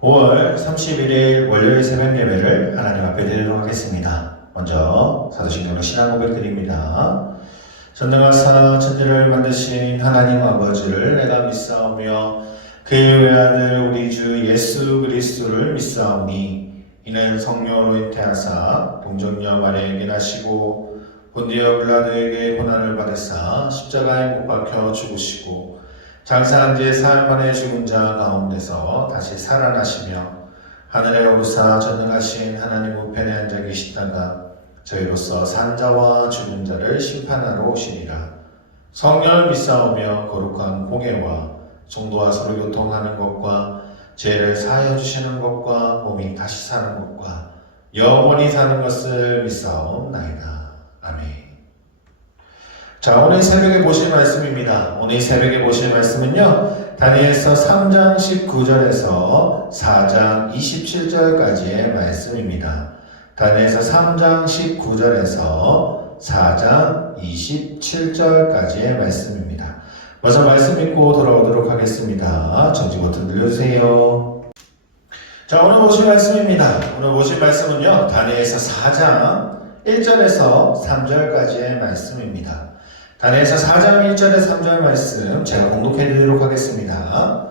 5월 31일 월요일 새벽 예배를 하나님 앞에 드리도록 하겠습니다. 먼저 사도신경으로 신앙 고백 드립니다. 전능하사 천지를 만드신 하나님 아버지를 내가 믿사오며 그의 외아들 우리 주 예수 그리스도를 믿사오니 이는 성령으로 잉태하사 동정녀 마리아에게 나시고 본디오 빌라도에게 고난을 받으사 십자가에 못 박혀 죽으시고 장사한 지 사흘 만에 죽은 자 가운데서 다시 살아나시며 하늘에 오르사 전능하신 하나님 우편에 앉아 계시다가 저희로서 산 자와 죽은 자를 심판하러 오시리라. 성령을 믿사오며 거룩한 공예와 성도와 서로 교통하는 것과 죄를 사하여 주시는 것과 몸이 다시 사는 것과 영원히 사는 것을 믿사옵나이다. 아멘. 자, 오늘 새벽에 보실 말씀입니다. 오늘 새벽에 보실 말씀은요, 다니엘서 3장 19절에서 4장 27절까지의 말씀입니다. 다니엘서 3장 19절에서 4장 27절까지의 말씀입니다. 먼저 말씀 읽고 돌아오도록 하겠습니다. 정지 버튼 눌러주세요. 자, 오늘 보실 말씀입니다. 오늘 보실 말씀은요, 다니엘서 4장 1절에서 3절까지의 말씀입니다. 다니엘서 4장 1절에 3절 말씀 제가 공독해 드리도록 하겠습니다.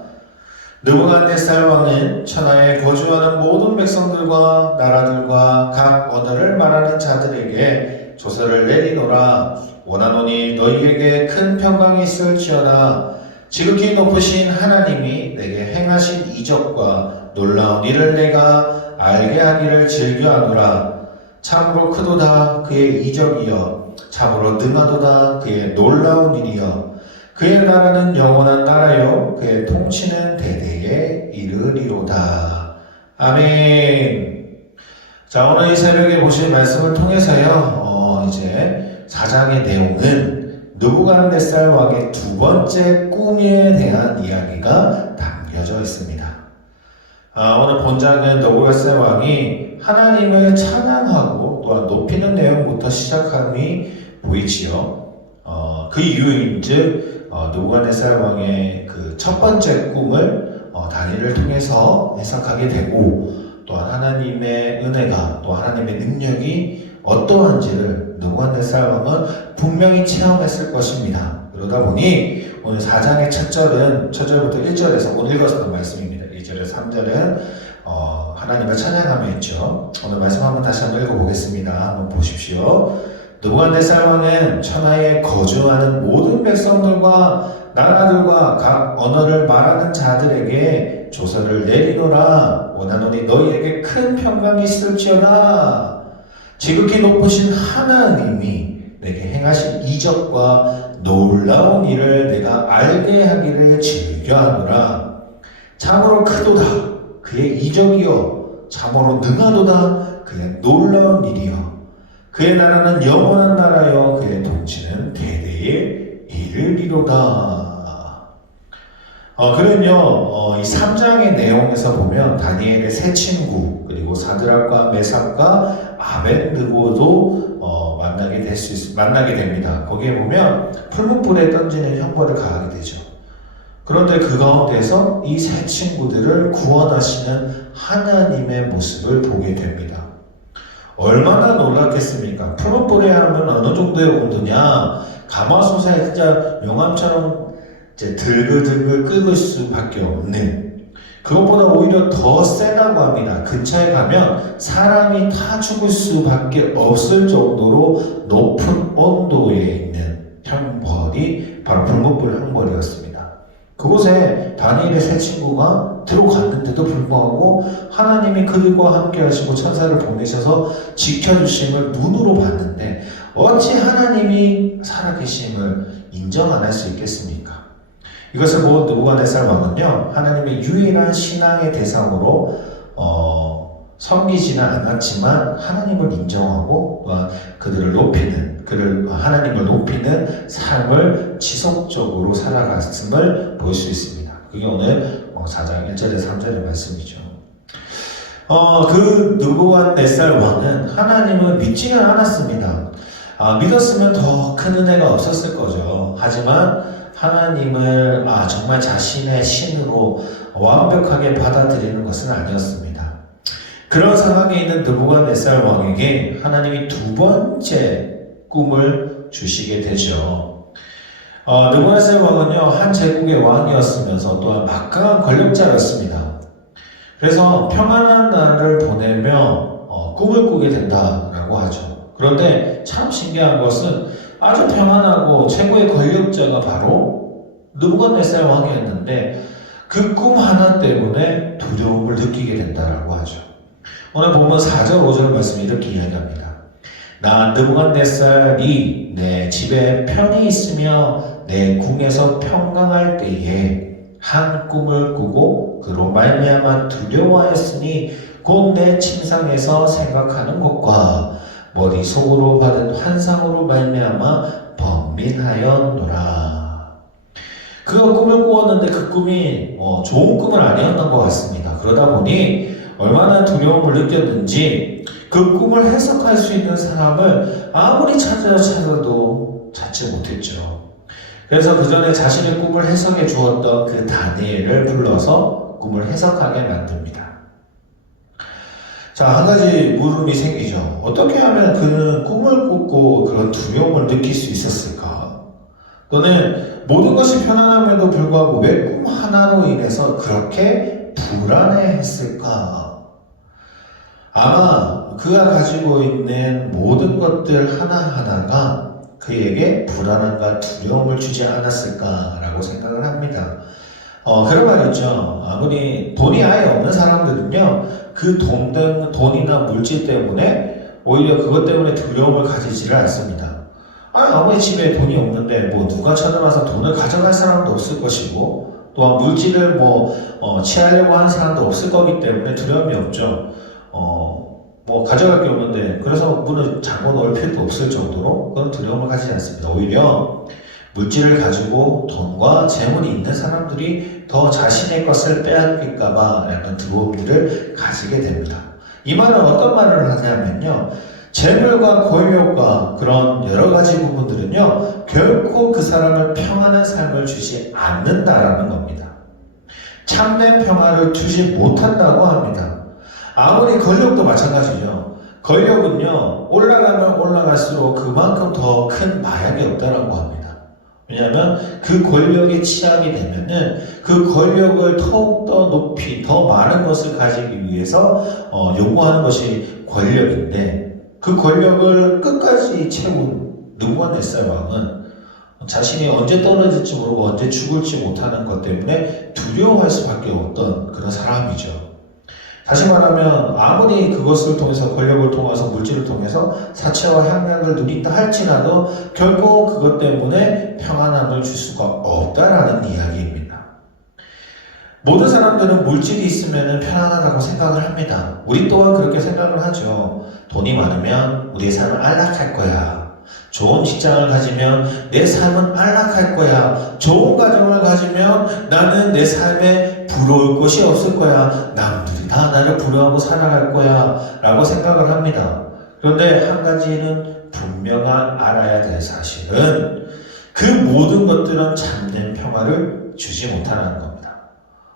느부갓네살 왕은 천하에 거주하는 모든 백성들과 나라들과 각 언어를 말하는 자들에게 조서를 내리노라. 원하노니 너희에게 큰 평강이 있을지어다. 지극히 높으신 하나님이 내게 행하신 이적과 놀라운 일을 내가 알게 하기를 즐겨하노라. 참으로 크도다 그의 이적이여 참으로 능하도다 그의 놀라운 일이여 그의 나라는 영원한 나라요 그의 통치는 대대에 이르리로다. 아멘. 자, 오늘 이 새벽에 보실 말씀을 통해서요, 이제 4장의 내용은 느부갓네살 왕의 두 번째 꿈에 대한 이야기가 담겨져 있습니다. 오늘 본장은 느부갓네살 왕이 하나님을 찬양하고 또한 높이는 내용부터 시작함이 보이지요. 그 이유인즉 느부갓네살 왕의 그 첫 번째 꿈을 다니엘을 통해서 해석하게 되고 또한 하나님의 은혜가 또 하나님의 능력이 어떠한지를 느부갓네살 왕은 분명히 체험했을 것입니다. 그러다 보니 오늘 4장의 첫 절은 첫 절부터 1절에서 오늘 읽었던 말씀입니다. 2절에서 3절은 하나님을 찬양하며 있죠. 오늘 말씀 한번 다시 한번 읽어보겠습니다. 한번 보십시오. 느부갓네살 왕은 천하에 거주하는 모든 백성들과 나라들과 각 언어를 말하는 자들에게 조서를 내리노라. 원하노니 너희에게 큰 평강이 있을지어다. 지극히 높으신 하나님이 내게 행하신 이적과 놀라운 일을 내가 알게 하기를 즐겨하노라. 참으로 크도다 그의 이적이요 참으로 능하도다 그의 놀라운 일이요 그의 나라는 영원한 나라요 그의 통치는 대대에 이르리로다. 그럼요, 이 3장의 내용에서 보면 다니엘의 세 친구 그리고 사드락과 메삭과 아벳느고도 만나게 됩니다. 거기에 보면 풀무불에 던지는 형벌을 가하게 되죠. 그런데 그 가운데서 이 세 친구들을 구원하시는 하나님의 모습을 보게 됩니다. 얼마나 놀랐겠습니까? 풀무불에 하면 어느 정도의 온도냐? 가마솥에 진짜 용암처럼 이제 들글들글 끓을 수밖에 없는, 그것보다 오히려 더 세다고 합니다. 근처에 가면 사람이 타 죽을 수밖에 없을 정도로 높은 온도에 있는 형벌이 바로 풀무불 형벌이었습니다. 그곳에 다니엘의 세 친구가 들어갔는데도 불구하고 하나님이 그들과 함께 하시고 천사를 보내셔서 지켜주심을 눈으로 봤는데 어찌 하나님이 살아계심을 인정 안 할 수 있겠습니까? 이것을 보고 느부갓네살 왕은요, 하나님의 유일한 신앙의 대상으로 섬기지는 않았지만 하나님을 인정하고 또한 하나님을 높이는 삶을 지속적으로 살아갔음을 볼 수 있습니다. 그게 오늘 4장 1절에 3절의 말씀이죠. 그 느부갓네살 왕은 하나님을 믿지는 않았습니다. 믿었으면 더 큰 은혜가 없었을 거죠. 하지만 하나님을 정말 자신의 신으로 완벽하게 받아들이는 것은 아니었습니다. 그런 상황에 있는 느부갓네살 왕에게 하나님이 두 번째 꿈을 주시게 되죠. 느부갓네살 왕은요, 한 제국의 왕이었으면서 또한 막강한 권력자였습니다. 그래서 평안한 날을 보내며 꿈을 꾸게 된다라고 하죠. 그런데 참 신기한 것은 아주 평안하고 최고의 권력자가 바로 느부갓네살 왕이었는데 그 꿈 하나 때문에 두려움을 느끼게 된다라고 하죠. 오늘 본문 4절 5절 말씀이 이렇게 이야기합니다. 나 느부갓네살이 내 집에 편히 있으며 내 궁에서 평강할 때에 한 꿈을 꾸고 그로 말미암아 두려워하였으니 곧 내 침상에서 생각하는 것과 머릿속으로 받은 환상으로 말미암아 번민하였노라. 그가 꿈을 꾸었는데 그 꿈이 좋은 꿈은 아니었던 것 같습니다. 그러다 보니 얼마나 두려움을 느꼈는지 그 꿈을 해석할 수 있는 사람을 아무리 찾아도 찾지 못했죠. 그래서 그 전에 자신의 꿈을 해석해 주었던 그 다니엘을 불러서 꿈을 해석하게 만듭니다. 자, 한 가지 물음이 생기죠. 어떻게 하면 그는 꿈을 꾸고 그런 두려움을 느낄 수 있었을까? 또는 모든 것이 편안함에도 불구하고 왜 꿈 하나로 인해서 그렇게 불안해했을까? 아마 그가 가지고 있는 모든 것들 하나하나가 그에게 불안함과 두려움을 주지 않았을까라고 생각을 합니다. 그런 말 있죠. 아무리 돈이 아예 없는 사람들은요, 그 돈이나 물질 때문에 오히려 그것 때문에 두려움을 가지지를 않습니다. 아무리 집에 돈이 없는데 누가 쳐들어와서 돈을 가져갈 사람도 없을 것이고 또한 물질을 취하려고 하는 사람도 없을 거기 때문에 두려움이 없죠. 가져갈 게 없는데 그래서 문을 잠궈 놓을 필요도 없을 정도로 그런 두려움을 가지지 않습니다. 오히려 물질을 가지고 돈과 재물이 있는 사람들이 더 자신의 것을 빼앗길까봐 라는 두려움들을 가지게 됩니다. 이 말은 어떤 말을 하냐면요, 재물과 권력과 그런 여러 가지 부분들은요, 결코 그 사람을 평안한 삶을 주지 않는다라는 겁니다. 참된 평화를 주지 못한다고 합니다. 아무리 권력도 마찬가지죠. 권력은요, 올라가면 올라갈수록 그만큼 더 큰 마약이 없다라고 합니다. 왜냐하면 그 권력에 취하게 되면은 그 권력을 더욱더 높이 더 많은 것을 가지기 위해서 요구하는 것이 권력인데, 그 권력을 끝까지 채운 느부갓네살 왕은 자신이 언제 떨어질지 모르고 언제 죽을지 못하는 것 때문에 두려워할 수밖에 없던 그런 사람이죠. 다시 말하면 아무리 그것을 통해서 권력을 통해서 물질을 통해서 사체와 향락을 누린다 할지라도 결코 그것 때문에 평안함을 줄 수가 없다라는 이야기입니다. 모든 사람들은 물질이 있으면 편안하다고 생각을 합니다. 우리 또한 그렇게 생각을 하죠. 돈이 많으면 우리의 삶은 안락할 거야. 좋은 직장을 가지면 내 삶은 안락할 거야. 좋은 가정을 가지면 나는 내 삶에 부러울 것이 없을 거야. 남들이 다 나를 부러워하고 살아갈 거야 라고 생각을 합니다. 그런데 한 가지는 분명한 알아야 될 사실은 그 모든 것들은 참된 평화를 주지 못하는 겁니다.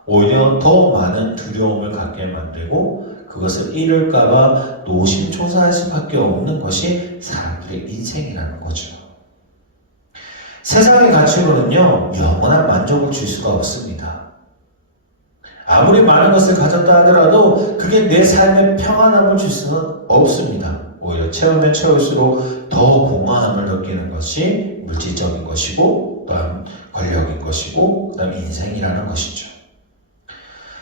오히려 더 많은 두려움을 갖게 만들고 그것을 잃을까봐 노심초사할 수밖에 없는 것이 사람들의 인생이라는 거죠. 세상의 가치로는요, 영원한 만족을 줄 수가 없습니다. 아무리 많은 것을 가졌다 하더라도 그게 내 삶에 평안함을 줄 수는 없습니다. 오히려 채우면 채울수록 더 공허함을 느끼는 것이 물질적인 것이고 또한 권력인 것이고 그다음 인생이라는 것이죠.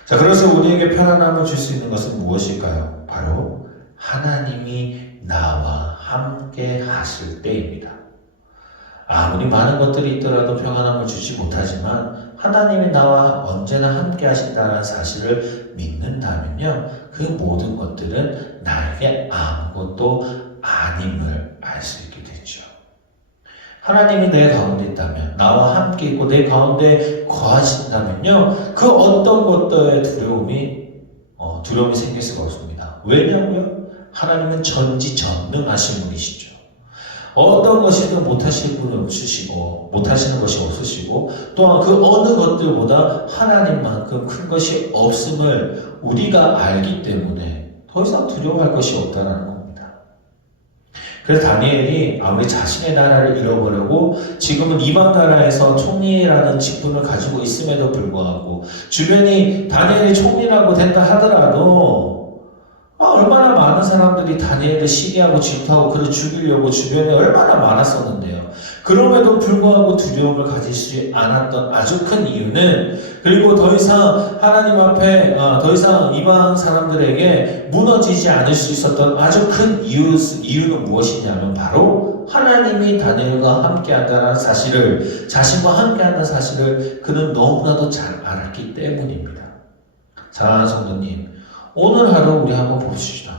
자, 그래서 우리에게 편안함을 줄 수 있는 것은 무엇일까요? 바로 하나님이 나와 함께 하실 때입니다. 아무리 많은 것들이 있더라도 평안함을 주지 못하지만 하나님이 나와 언제나 함께 하신다는 사실을 믿는다면요, 그 모든 것들은 나에게 아무것도 아님을 알 수 있게 되죠. 하나님이 내 가운데 있다면, 나와 함께 있고 내 가운데 거하신다면요, 그 어떤 것들의 두려움이 생길 수가 없습니다. 왜냐고요? 하나님은 전지전능하신 분이시죠. 어떤 것이든 못하실 분은 없으시고 못하시는 것이 없으시고 것이고 또한 그 어느 것들보다 하나님만큼 큰 것이 없음을 우리가 알기 때문에 더 이상 두려워할 것이 없다는 겁니다. 그래서 다니엘이 아무리 자신의 나라를 잃어버리고 지금은 이방 나라에서 총리라는 직분을 가지고 있음에도 불구하고 주변이 다니엘이 총리라고 된다 하더라도 얼마나 많은 사람들이 다니엘을 시기하고 질투하고 그를 죽이려고 주변에 얼마나 많았었는데요. 그럼에도 불구하고 두려움을 가질 수 않았던 아주 큰 이유는, 그리고 더 이상 하나님 앞에 더 이상 이방 사람들에게 무너지지 않을 수 있었던 아주 큰 이유는 무엇이냐면 바로 하나님이 다니엘과 함께한다는 사실을, 자신과 함께한다는 사실을 그는 너무나도 잘 알았기 때문입니다. 사랑하는 성도님, 오늘 하루 우리 한번 봅시다.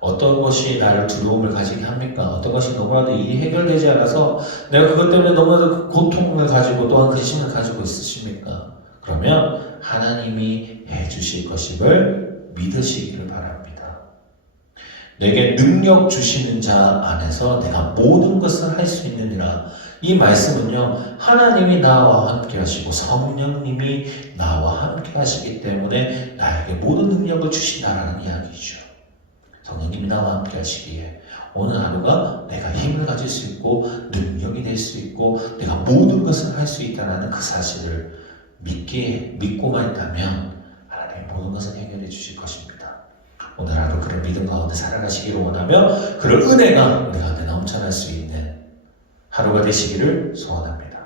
어떤 것이 나를 두려움을 가지게 합니까? 어떤 것이 너무나도 일이 해결되지 않아서 내가 그것 때문에 너무나도 고통을 가지고 또한 근심을 가지고 있으십니까? 그러면 하나님이 해주실 것임을 믿으시기를 바랍니다. 내게 능력 주시는 자 안에서 내가 모든 것을 할 수 있느니라. 이 말씀은요, 하나님이 나와 함께 하시고 성령님이 나와 함께 하시기 때문에 나에게 모든 능력을 주신다라는 이야기죠. 성령님이 나와 함께 하시기에 오늘 하루가 내가 힘을 가질 수 있고 능력이 될 수 있고 내가 모든 것을 할 수 있다는 그 사실을 믿고만 있다면 하나님이 모든 것을 해결해 주실 것입니다. 오늘 하루 그런 믿음 가운데 살아가시기를 원하며 그런 은혜가 우리 가운데 넘쳐날 수 있는 하루가 되시기를 소원합니다.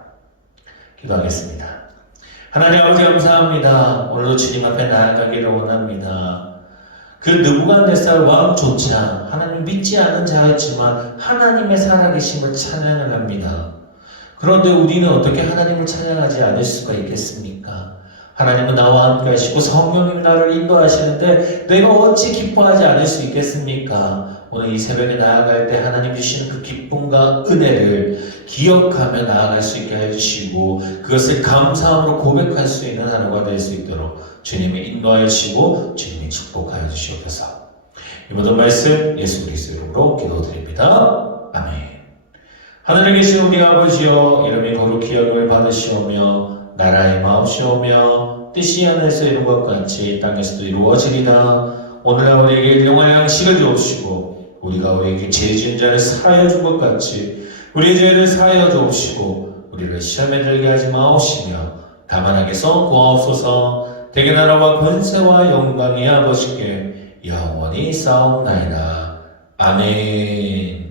기도하겠습니다. 하나님 아버지 감사합니다. 오늘도 주님 앞에 나아가기를 원합니다. 그 느부갓네살 왕조차 하나님 믿지 않은 자였지만 하나님의 살아계심을 찬양을 합니다. 그런데 우리는 어떻게 하나님을 찬양하지 않을 수가 있겠습니까? 하나님은 나와 함께 하시고 성령님 나를 인도하시는데 내가 어찌 기뻐하지 않을 수 있겠습니까? 오늘 이 새벽에 나아갈 때 하나님 주시는 그 기쁨과 은혜를 기억하며 나아갈 수 있게 해주시고 그것을 감사함으로 고백할 수 있는 하루가 될 수 있도록 주님이 인도하여 주시고 주님이 축복하여 주시옵소서. 이 모든 말씀 예수 그리스도 이름으로 기도드립니다. 아멘. 하늘에 계신 우리 아버지여, 이름이 거룩히 여김을 받으시오며 나라의 마옵시오며 뜻이 하늘에서 이룬 것 같이 땅에서도 이루어지리라. 오늘날 우리에게 일용할 양식을 주옵시고 우리가 우리에게 죄 지은 자를 사하여 준 것 같이 우리의 죄를 사하여 주옵시고 우리를 시험에 들게 하지 마옵시며 다만 악에서 구하옵소서. 대개 나라와 권세와 영광이 아버지께 영원히 싸움나이다. 아멘.